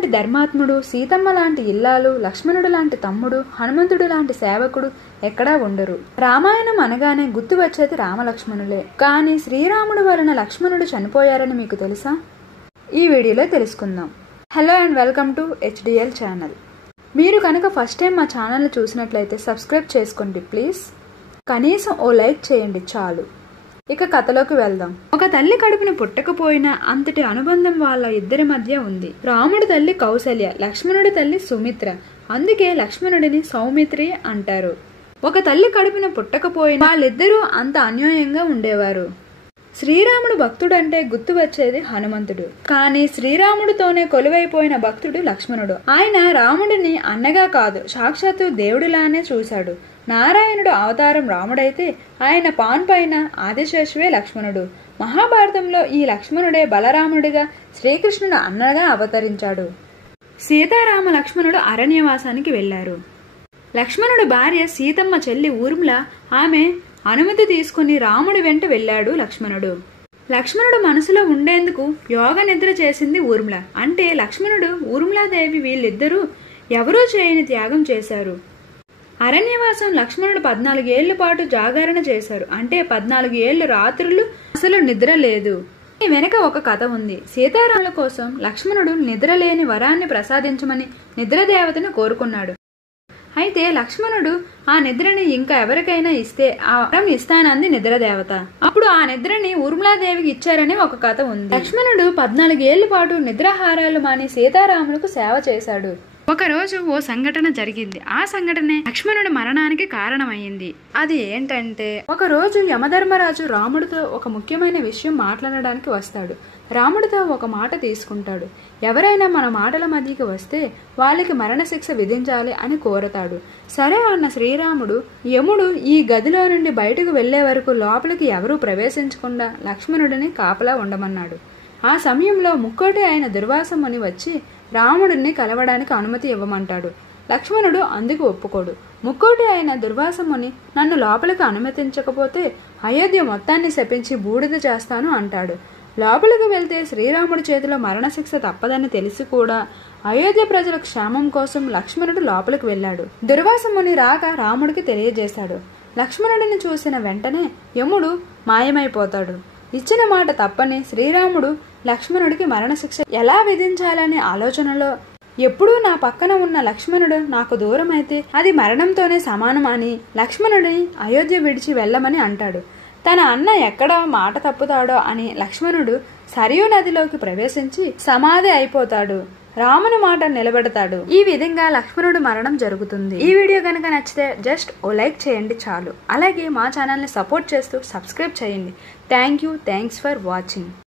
లాంటి ధర్మాత్ముడు, సీతమ్మ లాంటి ఇల్లాలు, లక్ష్మణుడు లాంటి తమ్ముడు, హనుమంతుడు లాంటి సేవకుడు ఎక్కడా ఉండరు. రామాయణం అనగానే గుర్తు వచ్చేది రామలక్ష్మణులే. కానీ శ్రీరాముడు వలన లక్ష్మణుడు చనిపోయారని మీకు తెలుసా? ఈ వీడియోలో తెలుసుకుందాం. Hello and welcome to HDL channel. మీరు కనుక ఫస్ట్ టైం మా ఛానల్ని చూసినట్లయితే సబ్స్క్రైబ్ చేసుకోండి ప్లీజ్. కనీసం ఓ లైక్ చేయండి చాలు. ఇక కథలోకి వెళ్దాం. ఒక తల్లి కడుపున పుట్టకపోయినా అంతటి అనుబంధం వాళ్ళ ఇద్దరి మధ్య ఉంది. రాముడి తల్లి కౌసల్య, లక్ష్మణుడి తల్లి సుమిత్ర. అందుకే లక్ష్మణుడిని సౌమిత్రి అంటారు. ఒక తల్లి కడుపున పుట్టకపోయినా వాళ్ళిద్దరూ అంత అన్యోన్యంగా ఉండేవారు. శ్రీరాముడు భక్తుడంటే గుర్తు వచ్చేది హనుమంతుడు. కానీ శ్రీరాముడితోనే కొలువైపోయిన భక్తుడు లక్ష్మణుడు. ఆయన రాముడిని అన్నగా కాదు, సాక్షాత్తు దేవుడిలానే చూశాడు. నారాయణుడు అవతారం రాముడైతే ఆయన పాన్ పైన ఆదిశేషువే లక్ష్మణుడు. మహాభారతంలో ఈ లక్ష్మణుడే బలరాముడిగా శ్రీకృష్ణుడు అన్నగా అవతరించాడు. సీతారామ లక్ష్మణుడు అరణ్యవాసానికి వెళ్లారు. లక్ష్మణుడు భార్య సీతమ్మ చెల్లి ఊర్మిళ, ఆమె అనుమతి తీసుకుని రాముడి వెంట వెళ్ళాడు లక్ష్మణుడు. లక్ష్మణుడు మనసులో ఉండేందుకు యోగ నిద్ర చేసింది ఊర్మిళ. అంటే లక్ష్మణుడు, ఊర్మిళాదేవి వీళ్ళిద్దరూ ఎవరూ చేయని త్యాగం చేశారు. అరణ్యవాసం లక్ష్మణుడు 14 ఏళ్ల పాటు జాగరణ చేశారు. అంటే 14 ఏళ్లు రాత్రులు అసలు నిద్ర లేదు. వెనక ఒక కథ ఉంది. సీతారాముల కోసం లక్ష్మణుడు నిద్రలేని వరాన్ని ప్రసాదించమని నిద్రదేవతను కోరుకున్నాడు. అయితే లక్ష్మణుడు ఆ నిద్రని ఇంకా ఎవరికైనా ఇస్తే ఆ వరం ఇస్తానంది నిద్రదేవత. అప్పుడు ఆ నిద్రని ఊర్మిళాదేవికి ఇచ్చారని ఒక కథ ఉంది. లక్ష్మణుడు 14 ఏళ్ల పాటు నిద్రాహారాలు మాని సీతారాములకు సేవ చేశాడు. ఒక రోజు ఓ సంఘటన జరిగింది. ఆ సంఘటనే లక్ష్మణుడి మరణానికి కారణమైంది. అది ఏంటంటే, ఒక రోజు యమధర్మరాజు రాముడితో ఒక ముఖ్యమైన విషయం మాట్లాడడానికి వస్తాడు. రాముడితో ఒక మాట తీసుకుంటాడు. ఎవరైనా మన మాటల మధ్యకి వస్తే వాళ్ళకి మరణశిక్ష విధించాలి అని కోరతాడు. సరే అన్న శ్రీరాముడు, యముడు ఈ గదిలో నుండి బయటకు వెళ్లే వరకు లోపలికి ఎవరూ ప్రవేశించకుండా లక్ష్మణుడిని కాపలా ఉండమన్నాడు. ఆ సమయంలో ముక్కోటి అయిన దుర్వాస ముని వచ్చి రాముడిని కలవడానికి అనుమతి ఇవ్వమంటాడు. లక్ష్మణుడు అందుకు ఒప్పుకోడు. ముక్కోటి అయిన దుర్వాస ముని, నన్ను లోపలికి అనుమతించకపోతే అయోధ్య మొత్తాన్ని శపించి బూడిద చేస్తాను అంటాడు. లోపలికి వెళ్తే శ్రీరాముడి చేతిలో మరణశిక్ష తప్పదని తెలిసి కూడా అయోధ్య ప్రజల క్షేమం కోసం లక్ష్మణుడు లోపలికి వెళ్ళాడు. దుర్వాస ముని రాక రాముడికి తెలియజేశాడు. లక్ష్మణుడిని చూసిన వెంటనే యముడు మాయమైపోతాడు. ఇచ్చిన మాట తప్పని శ్రీరాముడు లక్ష్మణుడికి మరణశిక్ష ఎలా విధించాలనే ఆలోచనలో, ఎప్పుడూ నా పక్కన ఉన్న లక్ష్మణుడు నాకు దూరం అయితే అది మరణంతోనే సమానం అని లక్ష్మణుడిని అయోధ్య విడిచి వెళ్ళమని అంటాడు. తన అన్న ఎక్కడ మాట తప్పుతాడో అని లక్ష్మణుడు సరియు నదిలోకి ప్రవేశించి సమాధి అయిపోతాడు. రాముని మాట నిలబెడతాడు. ఈ విధంగా లక్ష్మణుడు మరణం జరుగుతుంది. ఈ వీడియో కనుక నచ్చితే జస్ట్ ఓ లైక్ చేయండి చాలు. అలాగే మా ఛానల్ని సపోర్ట్ చేస్తూ సబ్స్క్రైబ్ చేయండి. Thanks for watching.